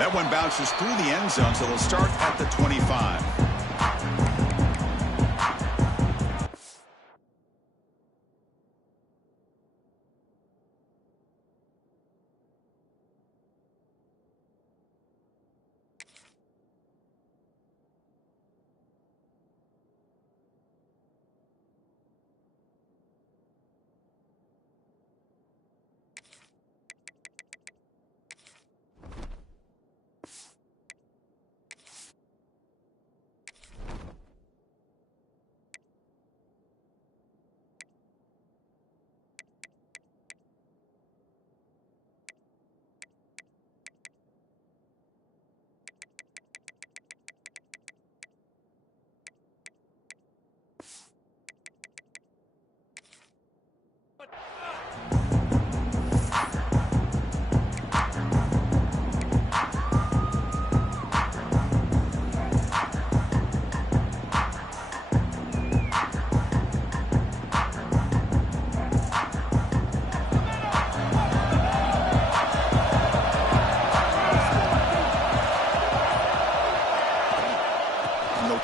That one bounces through the end zone, so they'll start at the 25.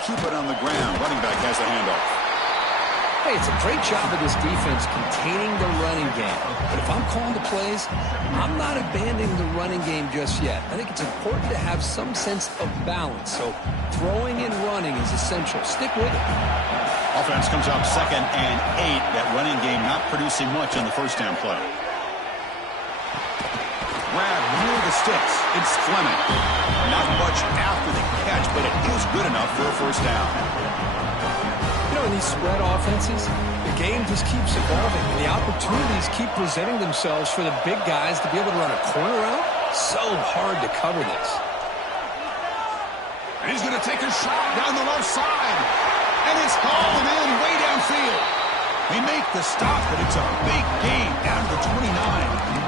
Keep it on the ground. Running back has the handoff. Hey, it's a great job of this defense containing the running game. But if I'm calling the plays, I'm not abandoning the running game just yet. I think it's important to have some sense of balance. So throwing and running is essential. Stick with it. Offense comes out 2nd and 8. That running game not producing much on the first down play. Grab near the sticks. It's Fleming. Not much after the catch, but it is good enough for a first down. You know, in these spread offenses, the game just keeps evolving. And the opportunities keep presenting themselves for the big guys to be able to run a corner out. So hard to cover this. And he's going to take a shot down the left side. And it's hauled in way downfield. They make the stop, but it's a big gain down to the 29.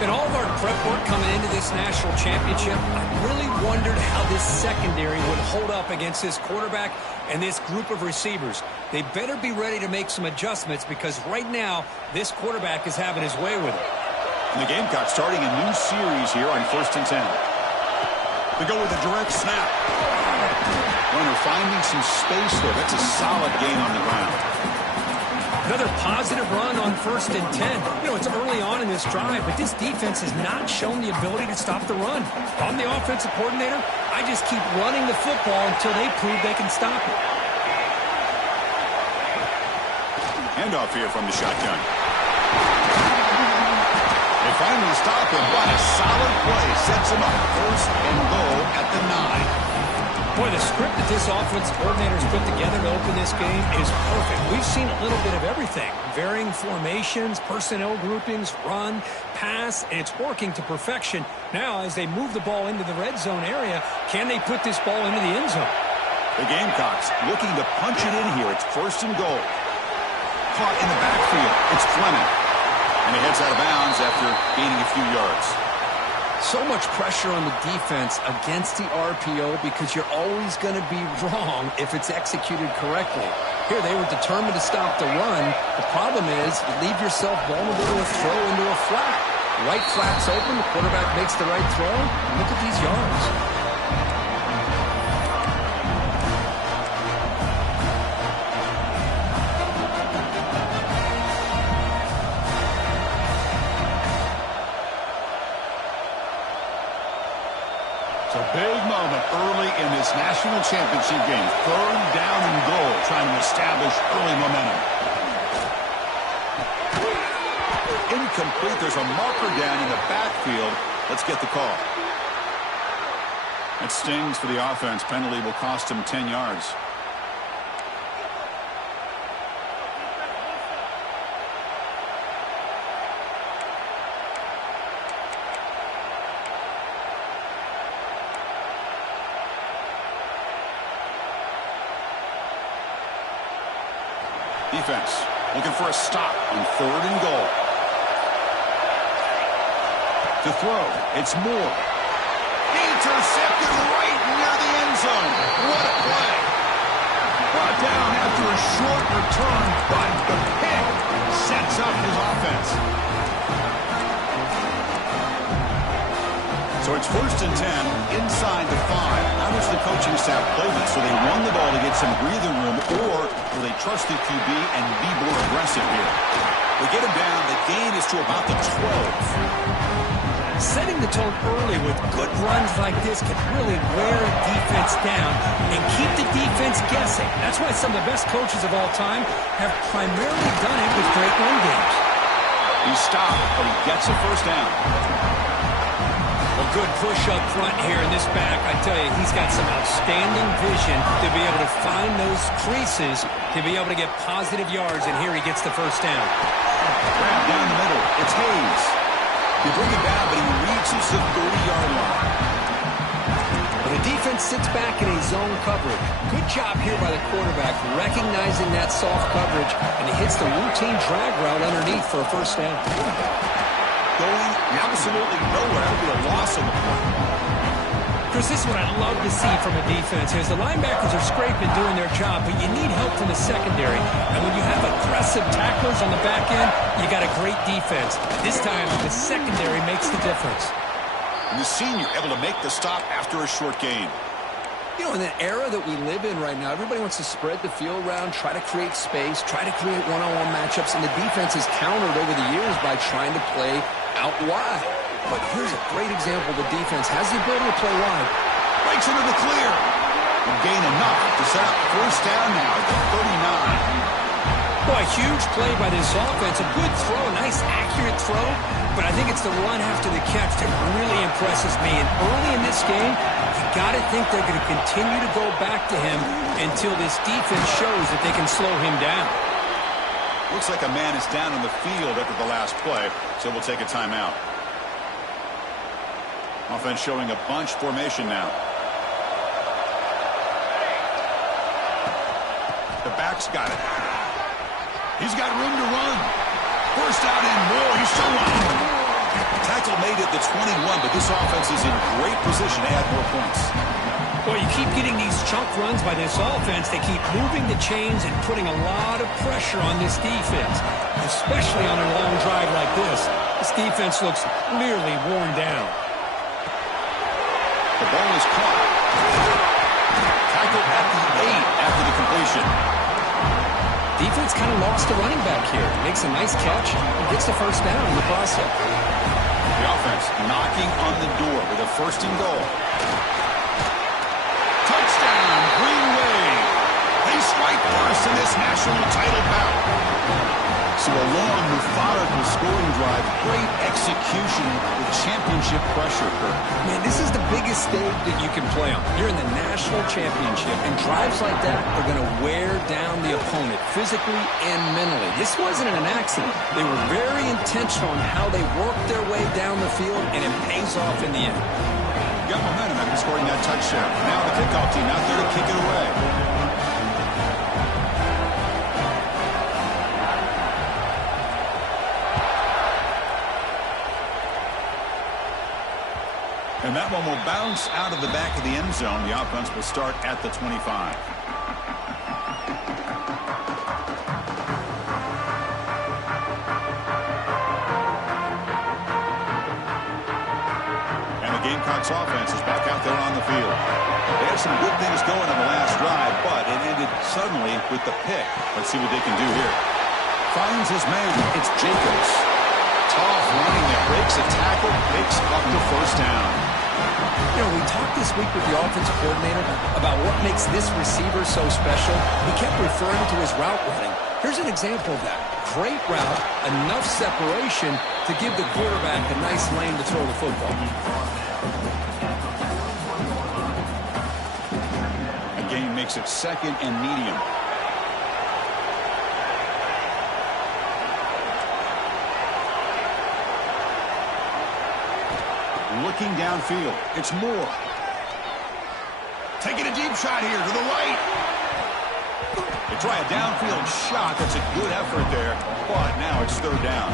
In all of our prep work coming into this national championship, I really wondered how this secondary would hold up against this quarterback and this group of receivers. They better be ready to make some adjustments because right now, this quarterback is having his way with it. And the Gamecocks starting a new series here on 1st and 10. They go with a direct snap. Runner finding some space there. That's a solid gain on the ground. Another positive run on 1st and 10. You know, it's early on in this drive, but this defense has not shown the ability to stop the run. If I'm the offensive coordinator, I just keep running the football until they prove they can stop it. Handoff here from the shotgun. They finally stop him. What a solid play. Sets him up 1st and goal at the 9. Boy, the script that this offensive coordinator's put together to open this game is perfect. We've seen a little bit of everything. Varying formations, personnel groupings, run, pass, and it's working to perfection. Now, as they move the ball into the red zone area, can they put this ball into the end zone? The Gamecocks looking to punch it in here. It's 1st and goal. Caught in the backfield. It's Fleming. And he heads out of bounds after gaining a few yards. So much pressure on the defense against the RPO because you're always going to be wrong if it's executed correctly. Here, they were determined to stop the run. The problem is you leave yourself vulnerable to a throw into a flat. Right flat's open, the quarterback makes the right throw. Look at these yards. It's a big moment early in this national championship game. 3rd down and goal, trying to establish early momentum. Incomplete. There's a marker down in the backfield. Let's get the call. That stings for the offense. Penalty will cost him 10 yards. Defense looking for a stop on 3rd and goal. To throw, it's Moore. Intercepted right near the end zone. What a play. Brought down after a short return, but the pick sets up his offense. So he it's 1st and 10, inside the 5. How does the coaching staff play this? So they run the ball to get some breathing room, or will they trust the QB and be more aggressive here? They get him down. The gain is to about the 12. Setting the tone early with good runs like this can really wear a defense down and keep the defense guessing. That's why some of the best coaches of all time have primarily done it with great run games. He's stopped, but he gets a first down. A good push up front here in this back. I tell you, he's got some outstanding vision to be able to find those creases, to be able to get positive yards, and here he gets the first down. Grab down the middle. It's Hayes. They bring it down, but he reaches the 30-yard line. Well, the defense sits back in a zone coverage. Good job here by the quarterback, recognizing that soft coverage, and he hits the routine drag route underneath for a first down. Going absolutely nowhere. That would be a loss on the play. Chris, this is what I love to see from a defense. As the linebackers are scraping, doing their job, but you need help from the secondary. And when you have aggressive tacklers on the back end, you got a great defense. This time, the secondary makes the difference. And the senior able to make the stop after a short gain. You know, in the era that we live in right now, everybody wants to spread the field around, try to create space, try to create one-on-one matchups, and the defense has countered over the years by trying to play out wide. But here's a great example. The defense has the ability to play wide. Breaks into the clear. And gain enough to set up first down now at the 39. Boy, huge play by this offense. A good throw, a nice accurate throw. But I think it's the run after the catch that really impresses me. And early in this game, you got to think they're going to continue to go back to him until this defense shows that they can slow him down. Looks like a man is down on the field after the last play, so we'll take a timeout. Offense showing a bunch formation now. The back's got it. He's got room to run. First out and more. He's still running. Tackle made at the 21, but this offense is in great position to add more points. Boy, you keep getting these chunk runs by this offense. They keep moving the chains and putting a lot of pressure on this defense, especially on a long drive like this. This defense looks clearly worn down. The ball is caught. Tackled at the 8 after the completion. Defense kind of lost a running back here. Makes a nice catch and gets the first down in the process. The offense knocking on the door with a 1st and goal. Touchdown, Green Wave. They strike first in this national title bout. So a long, methodical scoring drive, great execution with championship pressure. Man, this is the biggest stage that you can play on. You're in the national championship, and drives like that are going to wear down the opponent physically and mentally. This wasn't an accident. They were very intentional in how they worked their way down the field, and it pays off in the end. Got momentum after scoring that touchdown. Now the kickoff team out there to kick it away. And that one will bounce out of the back of the end zone. The offense will start at the 25. And the Gamecocks offense is back out there on the field. They had some good things going on the last drive, but it ended suddenly with the pick. Let's see what they can do here. Finds his man. It's Jacobs. Tough running there. Breaks a tackle. Picks up the first down. You know, we talked this week with the offensive coordinator about what makes this receiver so special. He kept referring to his route running. Here's an example of that. Great route, enough separation to give the quarterback a nice lane to throw the football. Again, makes it 2nd and medium. Looking downfield. It's Moore. Taking a deep shot here to the right. They try a downfield shot. That's a good effort there. But now it's 3rd down.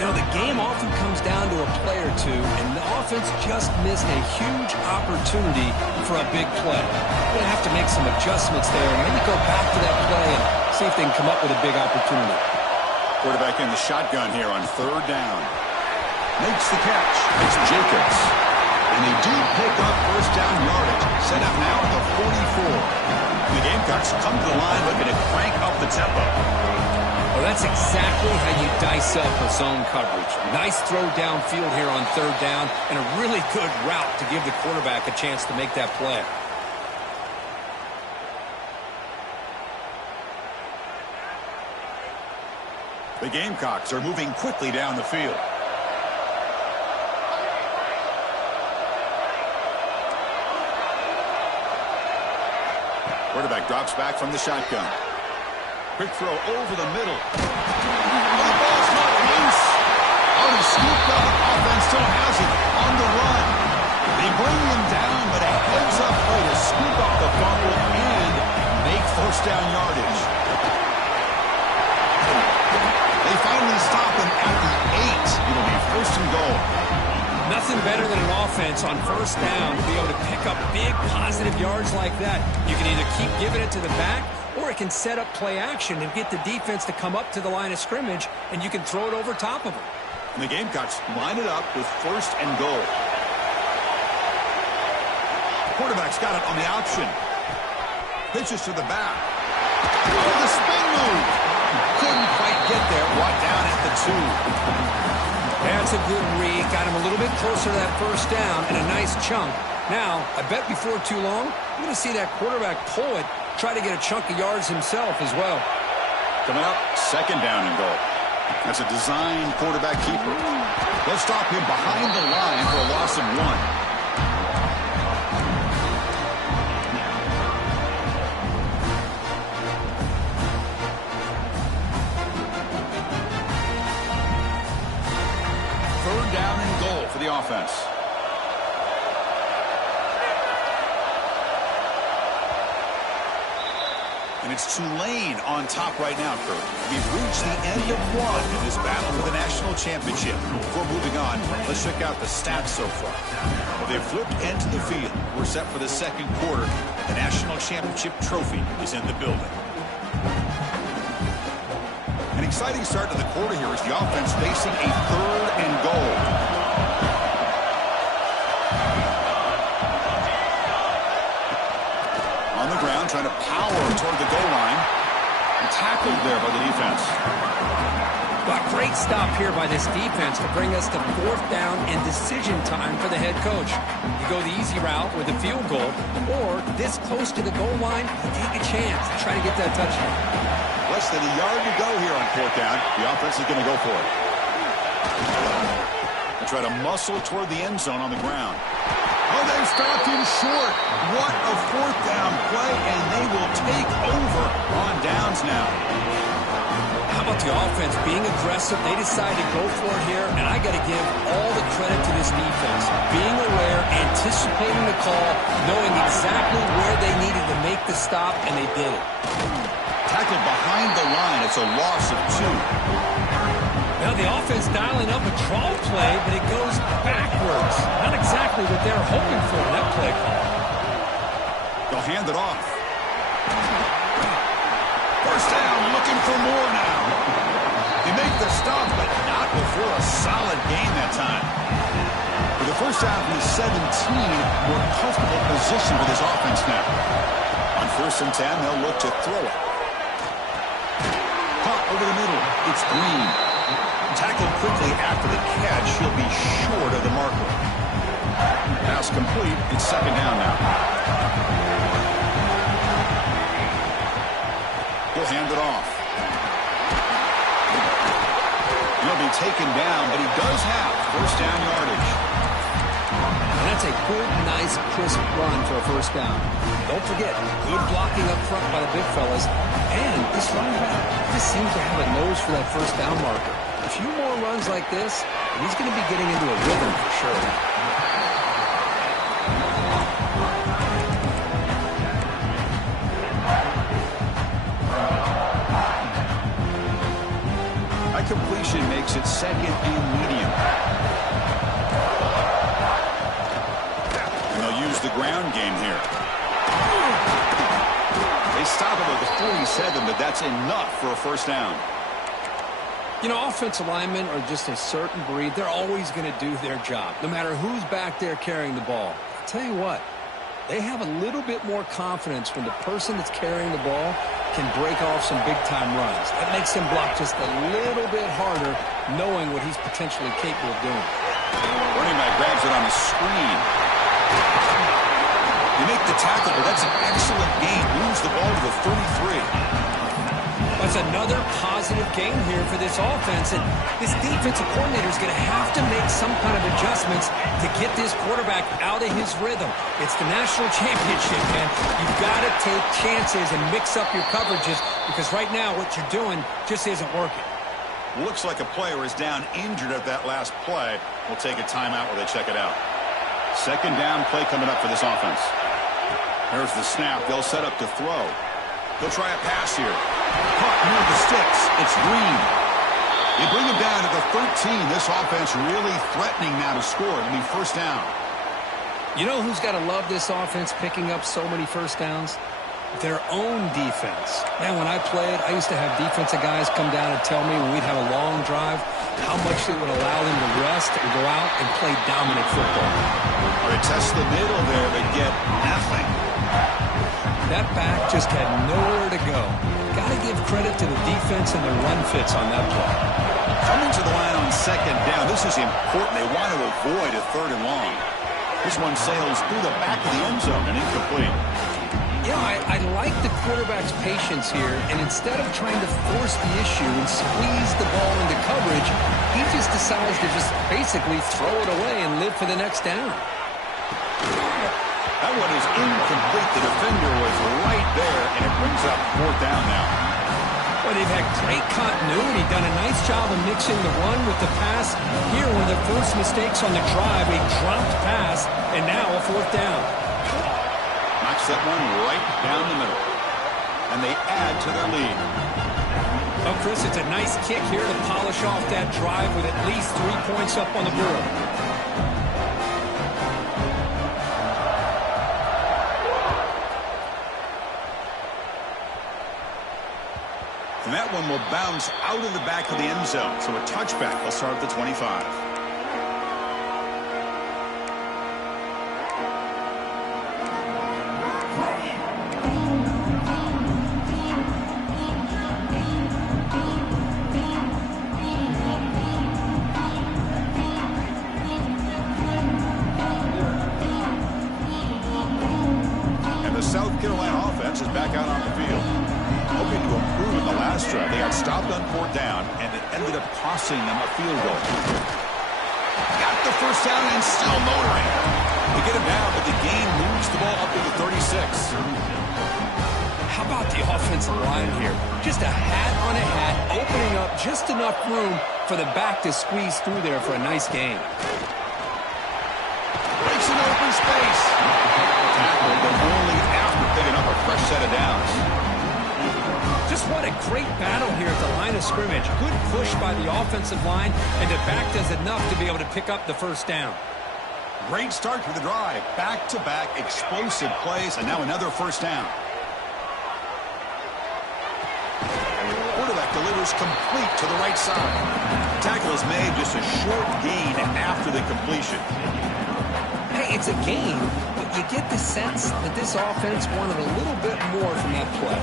You know, the game often comes down to a play or two, and the offense just missed a huge opportunity for a big play. They're going to have to make some adjustments there and maybe go back to that play and see if they can come up with a big opportunity. Quarterback in the shotgun here on 3rd down. Makes the catch. It's Jacobs. And they do pick up first down yardage. Set up now at the 44. The Gamecocks come to the line looking to crank up the tempo. Well, that's exactly how you dice up a zone coverage. Nice throw downfield here on third down, and a really good route to give the quarterback a chance to make that play. The Gamecocks are moving quickly down the field. Quarterback drops back from the shotgun. Quick throw over the middle. Oh, the ball's not loose. Already scooped up. Offense still has it on the run. They bring him down, but a heads-up play to scoop up the fumble and make first down yardage. They finally stop him at the 8. It'll be first and goal. Nothing better than an offense on first down to be able to pick up big positive yards like that. You can either keep giving it to the back, or it can set up play action and get the defense to come up to the line of scrimmage, and you can throw it over top of them. And the Gamecocks line it up with first and goal. Quarterback's got it on the option. Pitches to the back. Oh, the spin move. Couldn't quite get there. Brought down at the 2. That's a good read. Got him a little bit closer to that first down and a nice chunk. Now, I bet before too long, we're going to see that quarterback pull it, try to get a chunk of yards himself as well. Coming up, second down and goal. That's a design quarterback keeper. They'll stop him behind the line for a loss of 1. Down and goal for the offense. And it's Tulane on top right now, Kurt. We've reached the end of one in this battle for the national championship. Before moving on, let's check out the stats so far. Well, they've flipped into the field. We're set for the second quarter, and the national championship trophy is in the building. An exciting start to the quarter here as the offense facing a third and goal. On the ground, trying to power toward the goal line. And tackled there by the defense. Well, great stop here by this defense to bring us to fourth down and decision time for the head coach. You go the easy route with a field goal, or this close to the goal line, you take a chance to try to get that touchdown. Less than a yard to go here on fourth down. The offense is going to go for it. They try to muscle toward the end zone on the ground. Oh, they've stopped him short. What a fourth down play, and they will take over on downs now. How about the offense being aggressive? They decide to go for it here, and I got to give all the credit to this defense. Being aware, anticipating the call, knowing exactly where they needed to make the stop, and they did it. Tackled behind the line. It's a loss of 2. Now the offense dialing up a draw play, but it goes backwards. Not exactly what they were hoping for in that play call. They'll hand it off. First down, looking for more now. They make the stop, but not before a solid gain that time. For the first down from the 17, more comfortable position for this offense now. On first and 10, they'll look to throw it. Caught over the middle. It's Green. Tackled quickly after the catch. He'll be short of the marker. Pass complete. It's second down now. He'll hand it off. He'll be taken down, but he does have first down yardage. And that's a good, nice, crisp run for a first down. Don't forget, good blocking up front by the big fellas. And this running back just seems to have a nose for that first down marker. A few more runs like this, and he's going to be getting into a rhythm for sure. That completion makes it second and medium. And they'll use the ground game here. They stop him at the 47, but that's enough for a first down. You know, offensive linemen are just a certain breed. They're always going to do their job, no matter who's back there carrying the ball. I'll tell you what, they have a little bit more confidence when the person that's carrying the ball can break off some big-time runs. That makes him block just a little bit harder, knowing what he's potentially capable of doing. Running back grabs it on the screen. You make the tackle, but that's an excellent gain. Moves the ball to the 33. That's another positive game here for this offense, and this defensive coordinator is going to have to make some kind of adjustments to get this quarterback out of his rhythm. It's the national championship, man. You've got to take chances and mix up your coverages, because right now what you're doing just isn't working. Looks like a player is down injured at that last play. We'll take a timeout while they check it out. Second down play coming up for this offense. Here's the snap. They'll set up to throw. He'll try a pass here. Caught near the sticks. It's Green. They bring him down to the 13. This offense really threatening now to score. It'll be first down. You know who's got to love this offense picking up so many first downs? Their own defense. Man, when I played, I used to have defensive guys come down and tell me when we'd have a long drive how much it would allow them to rest and go out and play dominant football. They test the middle there, but get nothing. That back just had nowhere to go. Got to give credit to the defense and the run fits on that play. Coming to the line on second down, this is important. They want to avoid a third and long. This one sails through the back of the end zone and incomplete. You know, I like the quarterback's patience here, and instead of trying to force the issue and squeeze the ball into coverage, he just decides to just basically throw it away and live for the next down. That one is incomplete. The defender was right there, and it brings up fourth down now. Well, they've had great continuity, done a nice job of mixing the run with the pass. Here, one of the first mistakes on the drive, a dropped pass, and now a fourth down. Knocks that one right down the middle. And they add to their lead. Oh, Chris, it's a nice kick here to polish off that drive with at least 3 points up on the board. And that one will bounce out of the back of the end zone. So a touchback will start at the 25. And the South Carolina offense is back out on the field. Hoping to improve in the last drive. They got stopped on fourth down, and it ended up costing them a field goal. Got the first down and still motoring. They get him down, but the game moves the ball up to the 36. How about the offensive line here? Just a hat on a hat, opening up just enough room for the back to squeeze through there for a nice gain. Breaks an open space. Tackle, but only after picking up a fresh set of downs. Just what a great battle here at the line of scrimmage. Good push by the offensive line, and the back does enough to be able to pick up the first down. Great start to the drive. Back-to-back explosive plays, and now another first down. Quarterback delivers complete to the right side. Tackle is made, just a short gain after the completion. Hey, it's a gain, but you get the sense that this offense wanted a little bit more from that play.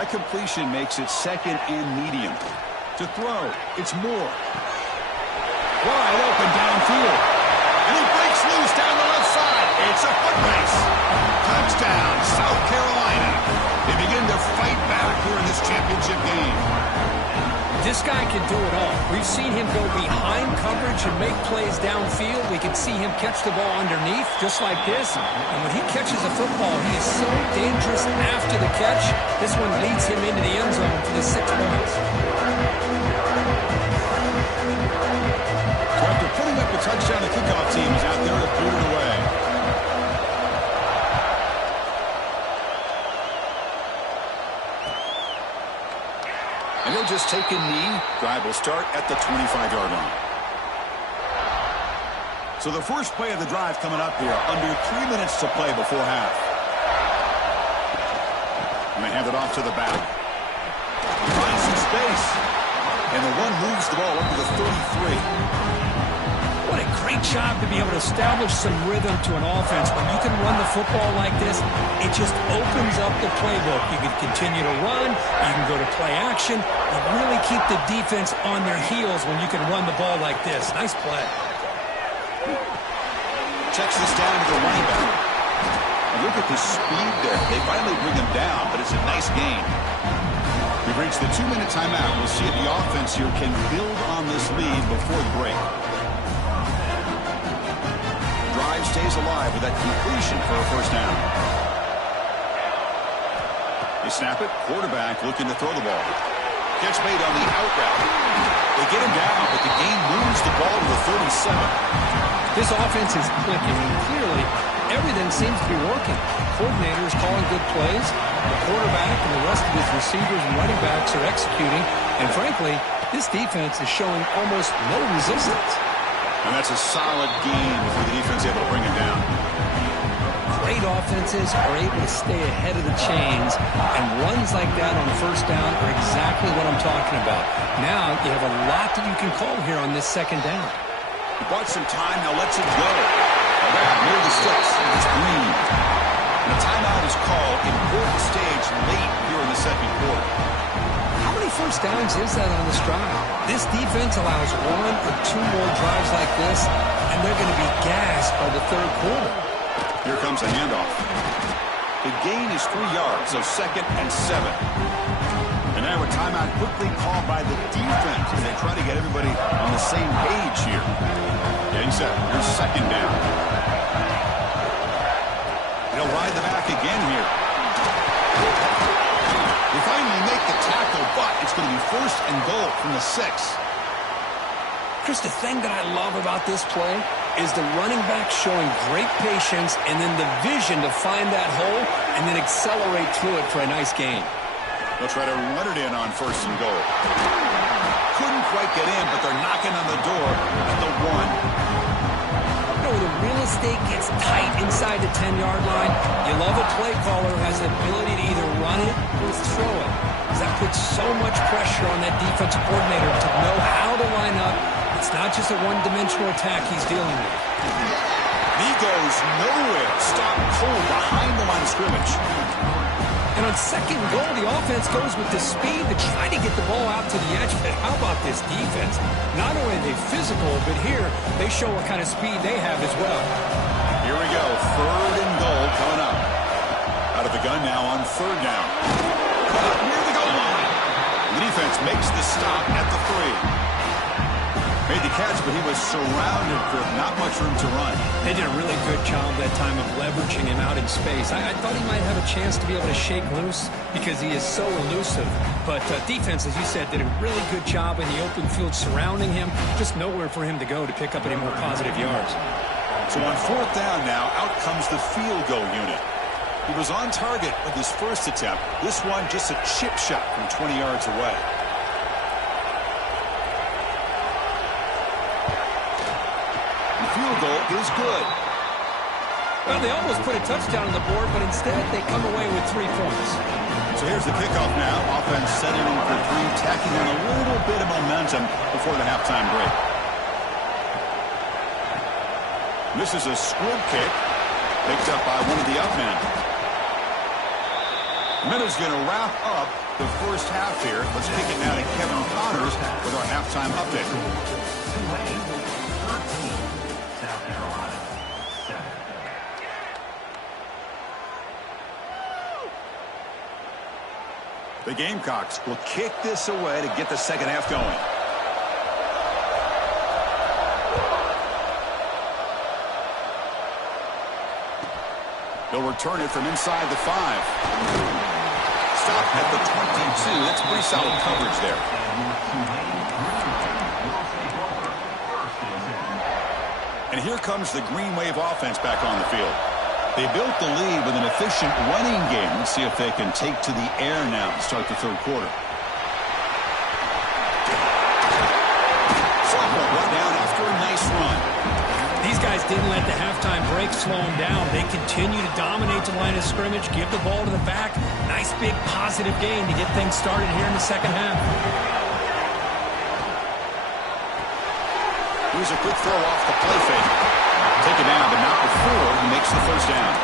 That completion makes it second and medium. To throw, it's Moore. Wide open downfield. And he breaks loose down the left side. It's a foot race. Touchdown, South Carolina. They begin to fight back here in this championship game. This guy can do it all. We've seen him go behind coverage and make plays downfield. We can see him catch the ball underneath, just like this. And when he catches a football, he is so dangerous after the catch. This one leads him into the end zone for the 6 points. So after putting up a touchdown, the kickoff team is out there to boot it away. And he'll just take a knee. Drive will start at the 25-yard line. So the first play of the drive coming up here. Under 3 minutes to play before half. And they hand it off to the back. Finds some space. And the run moves the ball up to the 33. What a great job to be able to establish some rhythm to an offense. When you can run the football like this, it just opens up the playbook. You can continue to run. You can go to play action. You really keep the defense on their heels when you can run the ball like this. Nice play. Checks this down to the running back. And look at the speed there. They finally bring him down, but it's a nice gain. We've reached the 2-minute timeout. We'll see if the offense here can build on this lead before the break. Drive stays alive with that completion for a first down. They snap it. Quarterback looking to throw the ball. Catch made on the out route. They get him down, but the game moves the ball to the 37. This offense is clicking, and clearly everything seems to be working. The coordinator is calling good plays. The quarterback and the rest of his receivers and running backs are executing. And frankly, this defense is showing almost no resistance. And that's a solid game before the defense is able to bring him down. Great offenses are able to stay ahead of the chains, and runs like that on first down are exactly what I'm talking about. Now you have a lot that you can call here on this second down. He bought some time, now lets it go. Around near the sticks, it's Green. And a timeout is called. Important stage late here in the second quarter. How many first downs is that on this drive? This defense allows 1 or 2 more drives like this, and they're going to be gassed by the third quarter. Here comes a handoff. The gain is 3 yards, so 2nd and 7. And now a timeout quickly called by the defense as they try to get everybody on the same page here. Getting set. Here's 2nd down. They'll ride the back again here. They finally make the tackle, but it's going to be 1st and goal from the 6. Chris, the thing that I love about this play is the running back showing great patience and then the vision to find that hole and then accelerate through it for a nice gain. They'll try to run it in on 1st and goal. Couldn't quite get in, but they're knocking on the door at the 1. You know, the real estate gets tight inside the 10-yard line. You love a play caller who has the ability to either run it or throw it. Because that puts so much pressure on that defensive coordinator to know how to line up. It's not just a one-dimensional attack he's dealing with. He goes nowhere. Stop cold behind the line of scrimmage. And on 2nd and goal, the offense goes with the speed to try to get the ball out to the edge. But how about this defense? Not only are they physical, but here they show what kind of speed they have as well. Here we go. 3rd and goal coming up. Out of the gun now on 3rd down. Cut up near the goal line. The defense makes the stop at the 3. Made the catch, but he was surrounded for not much room to run. They did a really good job that time of leveraging him out in space. I thought he might have a chance to be able to shake loose because he is so elusive. But defense, as you said, did a really good job in the open field surrounding him. Just nowhere for him to go to pick up any more positive yards. So on 4th down now, out comes the field goal unit. He was on target with his first attempt. This one just a chip shot from 20 yards away. Field goal is good. Well, they almost put a touchdown on the board, but instead they come away with 3 points. So here's the kickoff now. Offense setting in for 3, tacking on a little bit of momentum before the halftime break. This is a squib kick picked up by one of the up men. Minuta's going to wrap up the first half here. Let's kick it now to Kevin Connors with our halftime update. The Gamecocks will kick this away to get the second half going. They'll return it from inside the 5. Stop at the 22. That's pretty solid coverage there. And here comes the Green Wave offense back on the field. They built the lead with an efficient running game. Let's see if they can take to the air now to start the third quarter. Sophomore brought down after a nice run. These guys didn't let the halftime break slow them down. They continue to dominate the line of scrimmage, give the ball to the back. Nice big positive gain to get things started here in the second half. Here's a quick throw off the play fake. Take it down, but not before he makes the first down.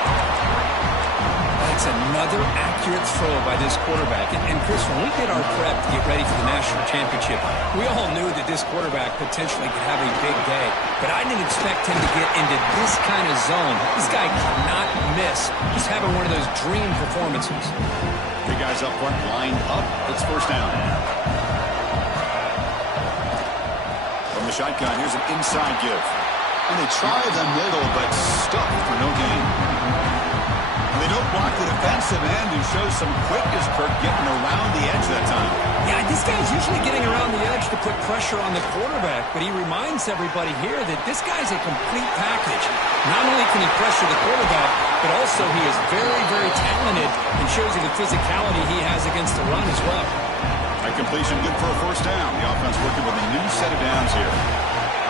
That's another accurate throw by this quarterback. And Chris, when we did our prep to get ready for the national championship, we all knew that this quarterback potentially could have a big day. But I didn't expect him to get into this kind of zone. This guy cannot miss. Just having one of those dream performances. Three guys up front lined up. It's first down. From the shotgun, here's an inside give. And they try the middle, but stuck for no gain. And they don't block the defensive end, who shows some quickness, Kirk, getting around the edge that time. Yeah, this guy's usually getting around the edge to put pressure on the quarterback, but he reminds everybody here that this guy's a complete package. Not only can he pressure the quarterback, but also he is very, very talented and shows you the physicality he has against the run as well. That completion good for a first down. The offense working with a new set of downs here.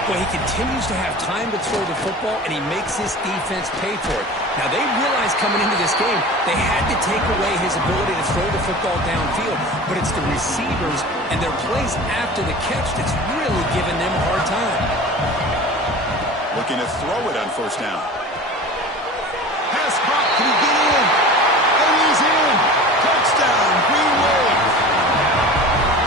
Well, he continues to have time to throw the football, and he makes this defense pay for it. Now, they realized coming into this game they had to take away his ability to throw the football downfield, but it's the receivers and their plays after the catch that's really giving them a hard time. Looking to throw it on first down. Pass caught. Can he get in? And he's in. Touchdown, Green Wave.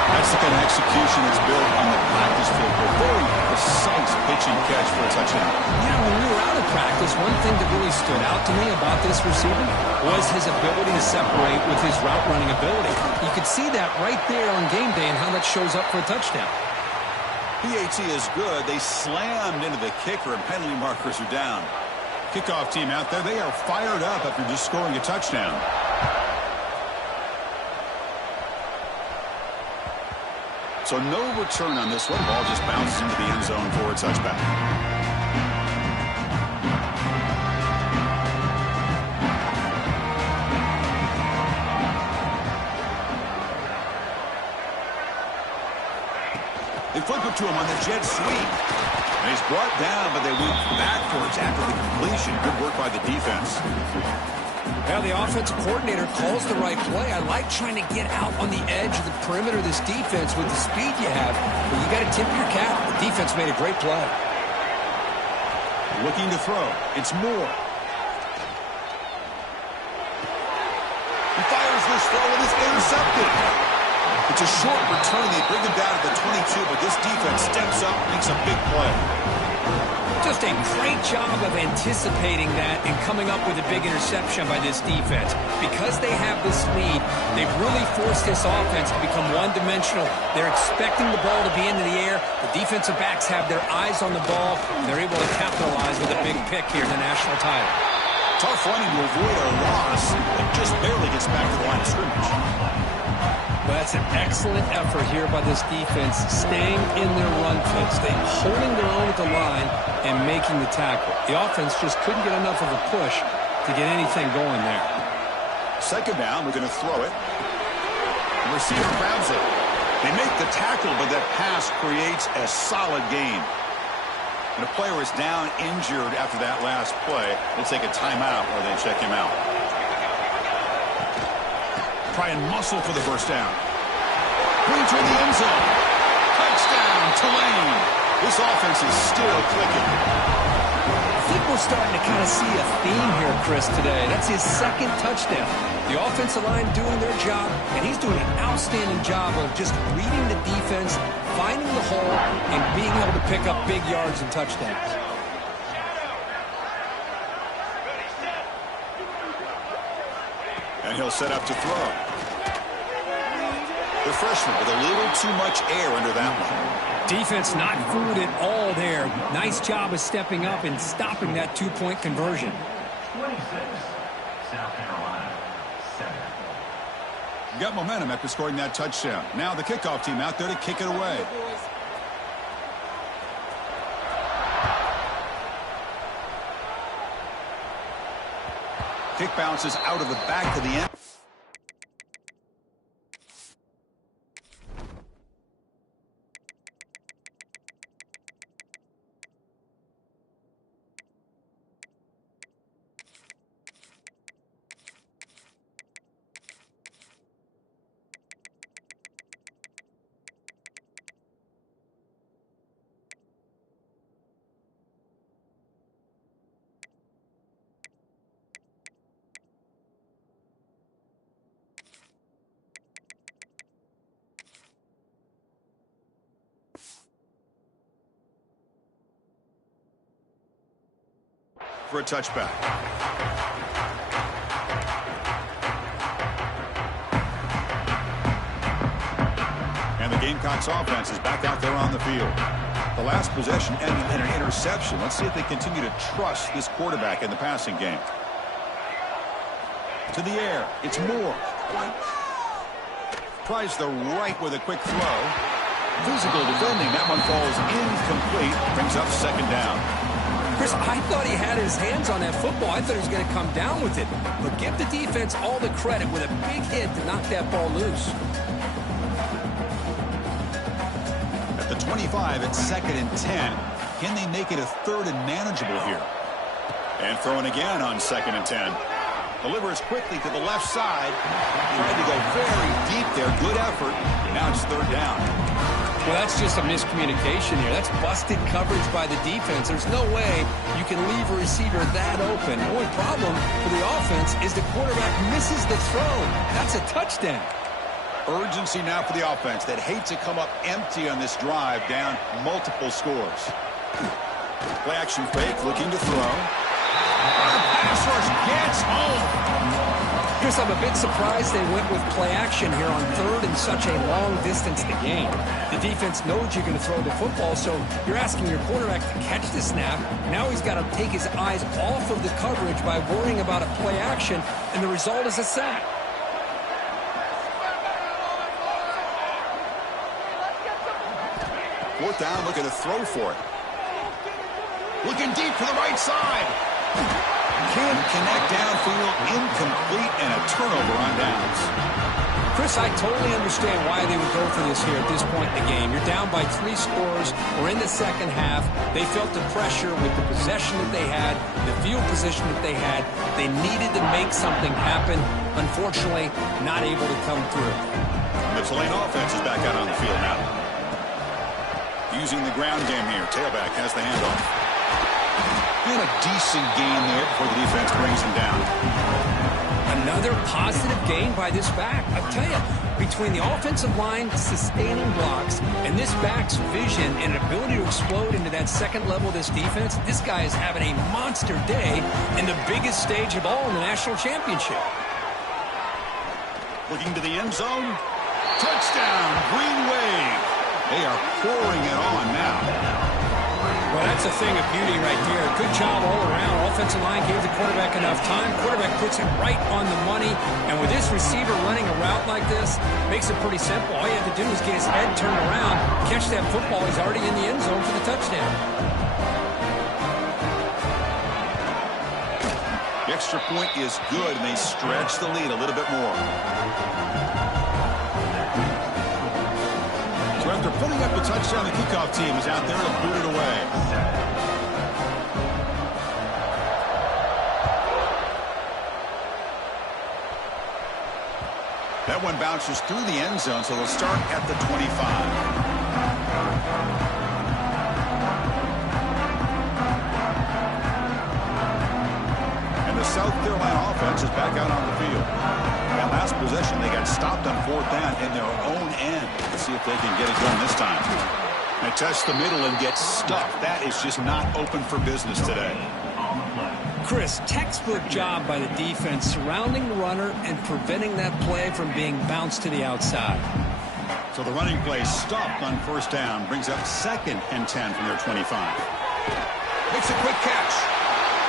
That's the kind of execution that's built on the practice field. A very precise pitching catch for a touchdown. You know, when we were out of practice, one thing that really stood out to me about this receiver was his ability to separate with his route running ability. You could see that right there on game day and how that shows up for a touchdown. PAT is good. They slammed into the kicker, and penalty markers are down. Kickoff team out there, they are fired up after just scoring a touchdown. So no return on this one. Ball just bounces into the end zone for a touchback. They flip it to him on the jet sweep. And he's brought down, but they went backwards after the completion. Good work by the defense. Well, the offensive coordinator calls the right play. I like trying to get out on the edge of the perimeter of this defense with the speed you have. But you got to tip your cap. The defense made a great play. Looking to throw. It's Moore. He fires this throw and it's intercepted. It's a short return. They bring him down to the 22, but this defense steps up, makes a big play. Just a great job of anticipating that and coming up with a big interception by this defense. Because they have this lead, they've really forced this offense to become one-dimensional. They're expecting the ball to be into the air. The defensive backs have their eyes on the ball, and they're able to capitalize with a big pick here in the national title. Tough running to avoid a loss, but just barely gets back to the line of scrimmage. Well, that's an excellent effort here by this defense, staying in their run fits. They're holding their own at the line and making the tackle. The offense just couldn't get enough of a push to get anything going there. Second down, we're going to throw it. The receiver grabs it. They make the tackle, but that pass creates a solid gain. And a player is down injured after that last play. They'll take a timeout while they check him out. Try and muscle for the first down. Bring toward the end zone. Touchdown, Tulane. This offense is still clicking. I think we're starting to kind of see a theme here, Chris, today. That's his second touchdown. The offensive line doing their job, and he's doing an outstanding job of just reading the defense, finding the hole, and being able to pick up big yards and touchdowns. And he'll set up to throw. The freshman with a little too much air under that one. Defense not fooled at all there. Nice job of stepping up and stopping that two-point conversion. 26, South Carolina, 7. Got momentum after scoring that touchdown. Now the kickoff team out there to kick it away. Kick bounces out of the back of the end. for a touchback. And the Gamecocks offense is back out there on the field. The last possession ended in an interception. Let's see if they continue to trust this quarterback in the passing game. To the air. It's Moore. Tries the right with a quick throw. Physical defending. That one falls incomplete. Brings up second down. Chris, I thought he had his hands on that football. I thought he was going to come down with it. But give the defense all the credit with a big hit to knock that ball loose. At the 25, it's 2nd and 10. Can they make it a 3rd and manageable here? And throwing again on 2nd and 10. Delivers quickly to the left side. Tried to go very deep there. Good effort. Now it's 3rd down. Well, that's just a miscommunication here. That's busted coverage by the defense. There's no way you can leave a receiver that open. The only problem for the offense is the quarterback misses the throw. That's a touchdown. Urgency now for the offense that hate to come up empty on this drive, down multiple scores. Play action fake, looking to throw. Pass rush gets home. Chris, I'm a bit surprised they went with play action here on 3rd and such a long distance to gain. The defense knows you're going to throw the football, so you're asking your quarterback to catch the snap. Now he's got to take his eyes off of the coverage by worrying about a play action, and the result is a sack. Fourth down, looking to throw for it. Looking deep for the right side. Can't connect downfield, incomplete, and a turnover on downs. Chris, I totally understand why they would go for this here at this point in the game. You're down by 3 scores. We're in the second half. They felt the pressure with the possession that they had, the field position that they had. They needed to make something happen. Unfortunately, not able to come through. The Tulane offense is back out on the field now. Using the ground game here. Tailback has the handoff. And a decent gain there before the defense brings him down. Another positive gain by this back. I tell you, between the offensive line sustaining blocks and this back's vision and ability to explode into that second level of this defense, this guy is having a monster day in the biggest stage of all in the national championship. Looking to the end zone. Touchdown, Green Wave. They are pouring it on now. Well, that's a thing of beauty right there. Good job all around. Offensive line gave the quarterback enough time. Quarterback puts it right on the money. And with this receiver running a route like this, makes it pretty simple. All you have to do is get his head turned around, catch that football. He's already in the end zone for the touchdown. The extra point is good, and they stretch the lead a little bit more. After putting up the touchdown, the kickoff team is out there to boot it away. That one bounces through the end zone, so they'll start at the 25. And the South Carolina offense is back out on the field. That last possession, they got stopped on 4th down in their own end. Let's see if they can get it going this time. They test the middle and get stuffed. That is just not open for business today. Chris, textbook job by the defense surrounding the runner and preventing that play from being bounced to the outside. So the running play stopped on 1st down. Brings up 2nd and 10 from their 25. Makes a quick catch.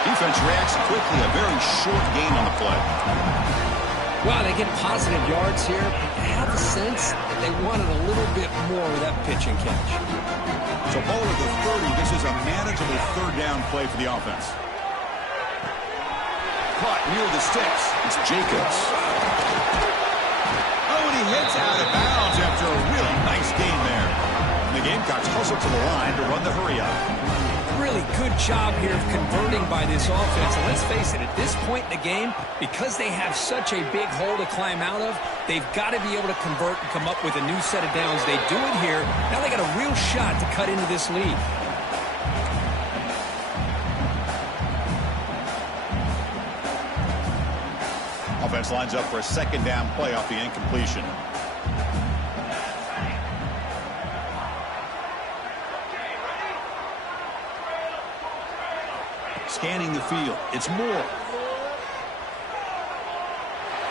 Defense reacts quickly. A very short gain on the play. Wow, they get positive yards here. I have the sense that they wanted a little bit more with that pitch and catch. So ball at the 30. This is a manageable 3rd down play for the offense. Caught near the sticks. It's Jacobs. Oh, and he hits out of bounds after a really nice gain there. And the Gamecocks hustle to the line to run the hurry-up. Really good job here of converting by this offense. And let's face it, at this point in the game, because they have such a big hole to climb out of, they've got to be able to convert and come up with a new set of downs. They do it here. Now they got a real shot to cut into this lead. Offense lines up for a 2nd down play off the incompletion. Scanning the field. It's Moore.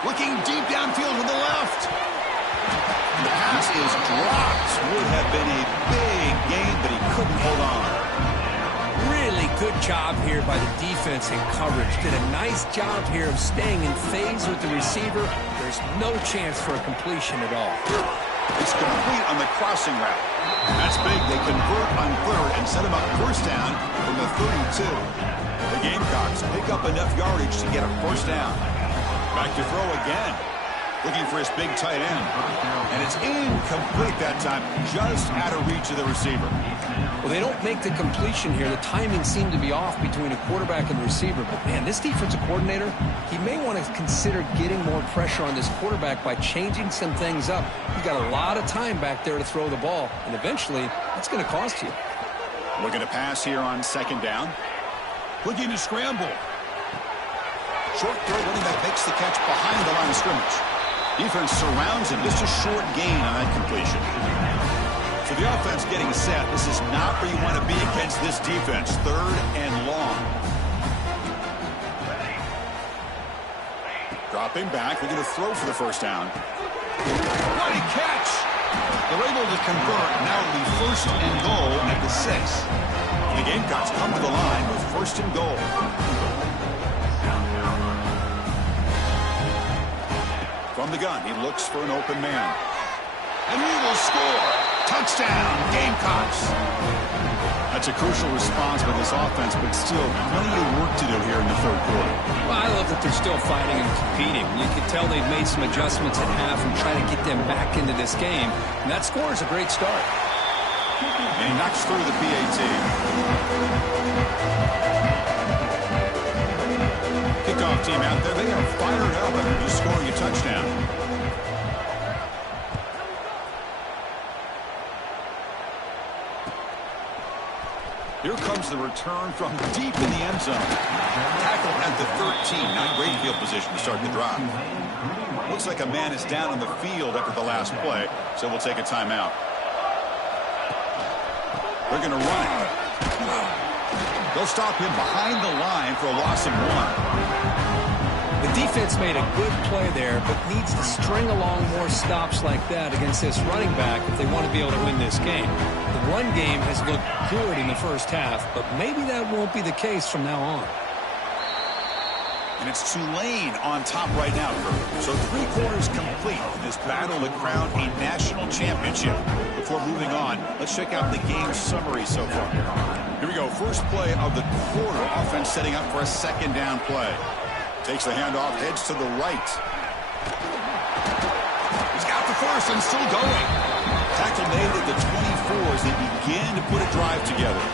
Looking deep downfield to the left. The pass is dropped. Would have been a big gain, but he couldn't hold on. Really good job here by the defense in coverage. Did a nice job here of staying in phase with the receiver. There's no chance for a completion at all. It's complete on the crossing route. That's big. They convert on third and set him up first down from the 32. The Gamecocks pick up enough yardage to get a first down. Back to throw again. Looking for his big tight end. And it's incomplete that time, just out of reach of the receiver. Well, they don't make the completion here. The timing seemed to be off between a quarterback and the receiver. But, man, this defensive coordinator, he may want to consider getting more pressure on this quarterback by changing some things up. He's got a lot of time back there to throw the ball. And eventually, that's going to cost you. Looking to pass here on second down. Looking to scramble. Short throw, running back makes the catch behind the line of scrimmage. Defense surrounds him. Just a short gain on that completion. So the offense getting set. This is not where you want to be against this defense. Third and long. Dropping back. We're going to throw for the first down. What a catch! They're able to convert. Now it'll be first and goal at the 6. The Gamecocks come to the line with first and goal. From the gun, he looks for an open man. And he will score. Touchdown, Gamecocks. That's a crucial response by this offense, but still plenty of work to do here in the third quarter. Well, I love that they're still fighting and competing. You can tell they've made some adjustments at half and try to get them back into this game. And that score is a great start. And he knocks through the PAT. Kickoff team out there. They are fired up after just scoring a touchdown. Here comes the return from deep in the end zone. Tackle at the 13. Not great field position to start the drive. Looks like a man is down on the field after the last play, so we'll take a timeout. They're going to run it. They'll stop him behind the line for a loss of 1. The defense made a good play there, but needs to string along more stops like that against this running back if they want to be able to win this game. The run game has looked good in the first half, but maybe that won't be the case from now on. And it's Tulane on top right now, Kurt. So 3 quarters complete in this battle to crown a national championship. Before moving on, let's check out the game summary so far. Here we go. First play of the quarter. Offense setting up for a second down play. Takes the handoff, heads to the right. He's got the first and still going. Tackle made at the 24 as they begin to put a drive together.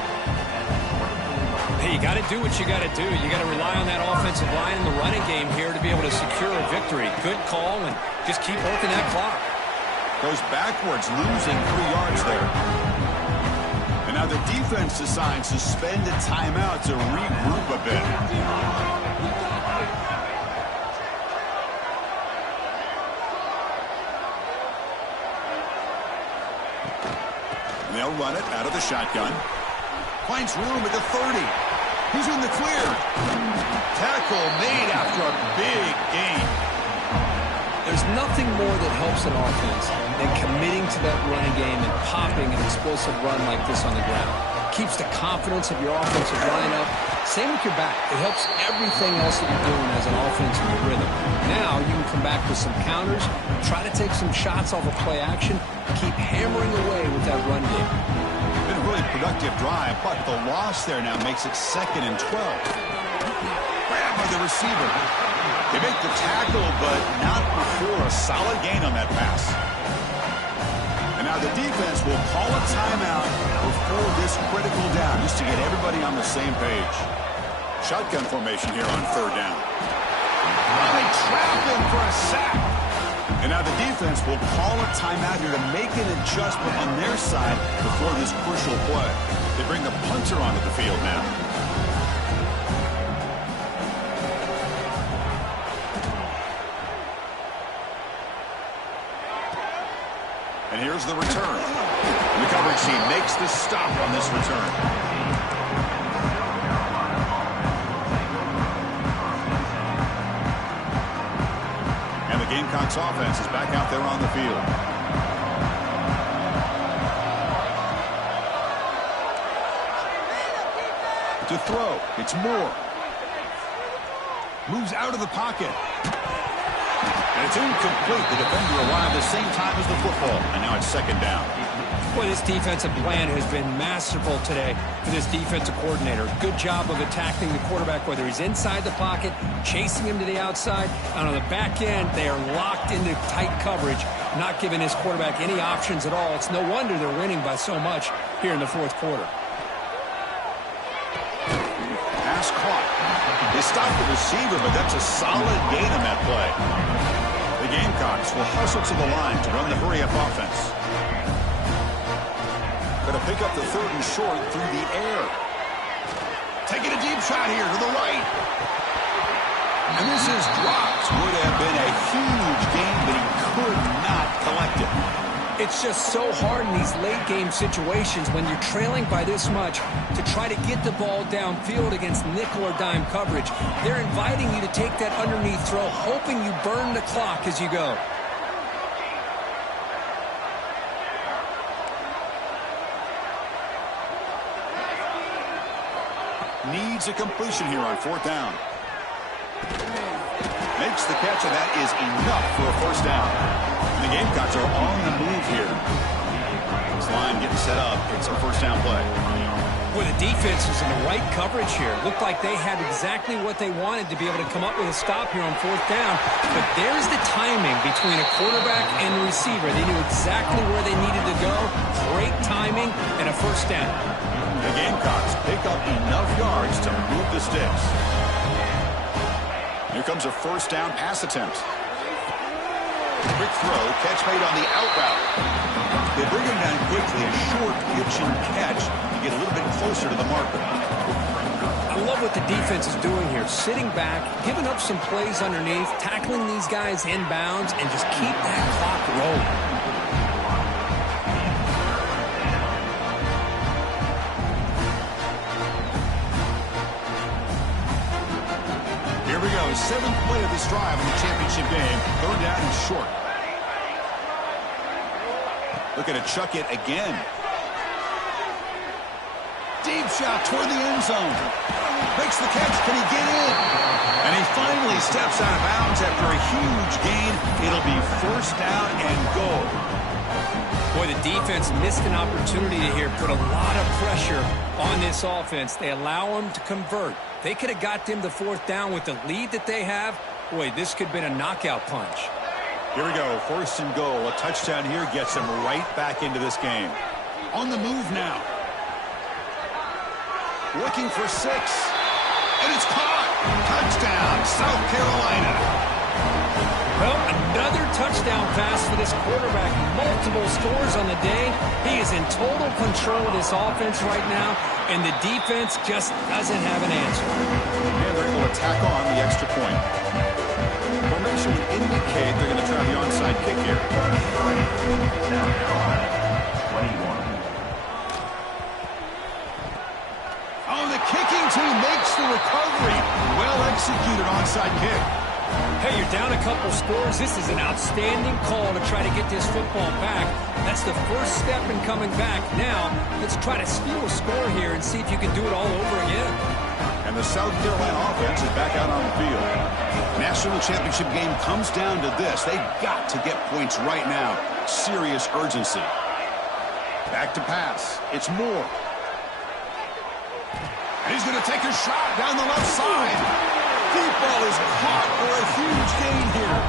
Hey, you got to do what you got to do. You got to rely on that offensive line and the running game here to be able to secure a victory. Good call, and just keep working that clock. Goes backwards, losing 3 yards there. And now the defense decides to spend a timeout to regroup a bit. They'll run it out of the shotgun. Finds room at the 30. He's in the clear. Tackle made after a big gain. There's nothing more that helps an offense than committing to that running game and popping an explosive run like this on the ground. Keeps the confidence of your offensive line up. Same with your back. It helps everything else that you're doing as an offense in your rhythm. Now you can come back with some counters, try to take some shots off of play action, keep hammering away with that run game. Been a really productive drive, but the loss there now makes it 2nd and 12. Grab by the receiver. They make the tackle, but not before a solid gain on that pass. And now the defense will call a timeout before this critical down, just to get everybody on the same page. Shotgun formation here on 3rd down. Oh, they trap him for a sack. And now the defense will call a timeout here to make an adjustment on their side before this crucial play. They bring the punter onto the field now. And here's the return. The coverage team makes the stop on this return. Gamecocks offense is back out there on the field. To throw, it's Moore. Moves out of the pocket. And it's incomplete. The defender arrived the same time as the football, and now it's second down. Boy, this defensive plan has been masterful today for this defensive coordinator. Good job of attacking the quarterback, whether he's inside the pocket, chasing him to the outside. And on the back end, they are locked into tight coverage, not giving his quarterback any options at all. It's no wonder they're winning by so much here in the fourth quarter. Pass caught. They stopped the receiver, but that's a solid gain on that play. The Gamecocks will hustle to the line to run the hurry-up offense. Going to pick up the third and short through the air. Taking a deep shot here to the right. And this is dropped. Would have been a huge gain, but he could not collect it. It's just so hard in these late-game situations when you're trailing by this much to try to get the ball downfield against nickel or dime coverage. They're inviting you to take that underneath throw, hoping you burn the clock as you go. Needs a completion here on fourth down. Makes the catch, and that is enough for a first down. The Gamecocks are on the move here. This line getting set up. It's a first down play. Boy, the defense was in the right coverage here. Looked like they had exactly what they wanted to be able to come up with a stop here on fourth down. But there's the timing between a quarterback and the receiver. They knew exactly where they needed to go. Great timing and a first down. The Gamecocks pick up enough yards to move the sticks. Here comes a first down pass attempt. Quick throw, catch made on the out route. They bring him down quickly, a short pitch and catch to get a little bit closer to the marker. I love what the defense is doing here. Sitting back, giving up some plays underneath, tackling these guys inbounds, and just keep that clock rolling. Here we go, seventh play of this drive in the championship game. Third down and short. Looking to chuck it again. Deep shot toward the end zone. Makes the catch. Can he get in? And he finally steps out of bounds after a huge gain. It'll be first down and goal. Boy, the defense missed an opportunity here. Put a lot of pressure on this offense. They allow them to convert. They could have got them to fourth down with the lead that they have. Boy, this could have been a knockout punch. Here we go, first and goal. A touchdown here gets them right back into this game. On the move now. Looking for 6. And it's caught. Touchdown, South Carolina. Well, another touchdown pass for this quarterback. Multiple scores on the day. He is in total control of this offense right now, and the defense just doesn't have an answer. And they're able to tack on the extra point. Formation would indicate they're going to try the onside kick here. South Carolina, 21. Oh, the kicking team makes the recovery. Well executed onside kick. Hey, you're down a couple scores. This is an outstanding call to try to get this football back. That's the first step in coming back. Now, let's try to steal a score here and see if you can do it all over again. And the South Carolina offense is back out on the field. National championship game comes down to this. They've got to get points right now. Serious urgency. Back to pass. It's Moore. And he's going to take a shot down the left side. Deep ball is caught for a huge gain here.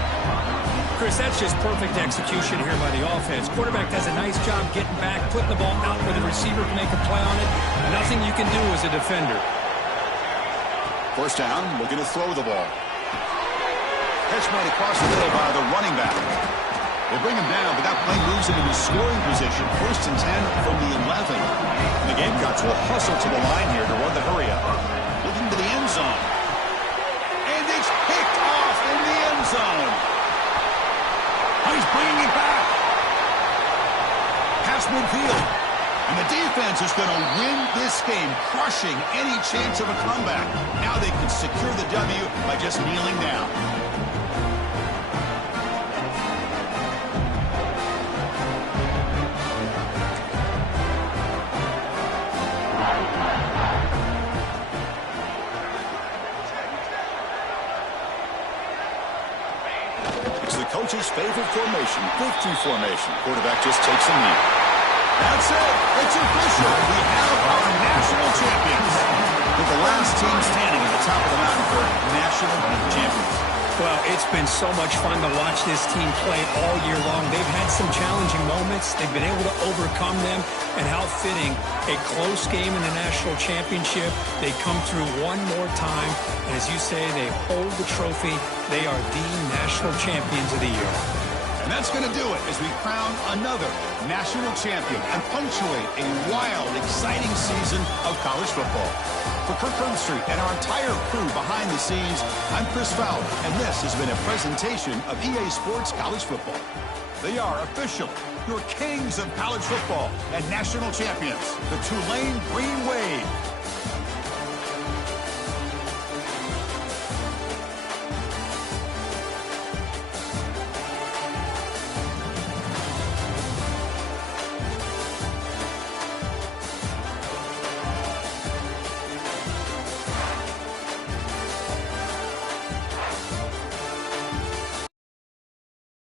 Chris, that's just perfect execution here by the offense. Quarterback does a nice job getting back, putting the ball out where the receiver can make a play on it. Nothing you can do as a defender. First down, looking to throw the ball. Catch made across the middle by the running back. They bring him down, but that play moves him into scoring position. First and 10 from the 11. And the Gamecocks will hustle to the line here to run the hurry-up. Looking to the end zone. And it's picked off in the end zone. Oh, he's bringing it back. Past midfield. And the defense is going to win this game, crushing any chance of a comeback. Now they can secure the W by just kneeling down. favorite formation, victory formation. Quarterback just takes a knee. That's it. It's official. We have our national champions. With the last team standing at the top of the mountain for national champions. Well, it's been so much fun to watch this team play all year long. They've had some challenging moments. They've been able to overcome them. And how fitting, a close game in the national championship. They come through one more time. And as you say, they hold the trophy. They are the national champions of the year. And that's going to do it as we crown another national champion and punctuate a wild, exciting season of college football. For Kirk Herbstreit and our entire crew behind the scenes, I'm Chris Fowler, and this has been a presentation of EA Sports College Football. They are officially your kings of college football and national champions, the Tulane Green Wave.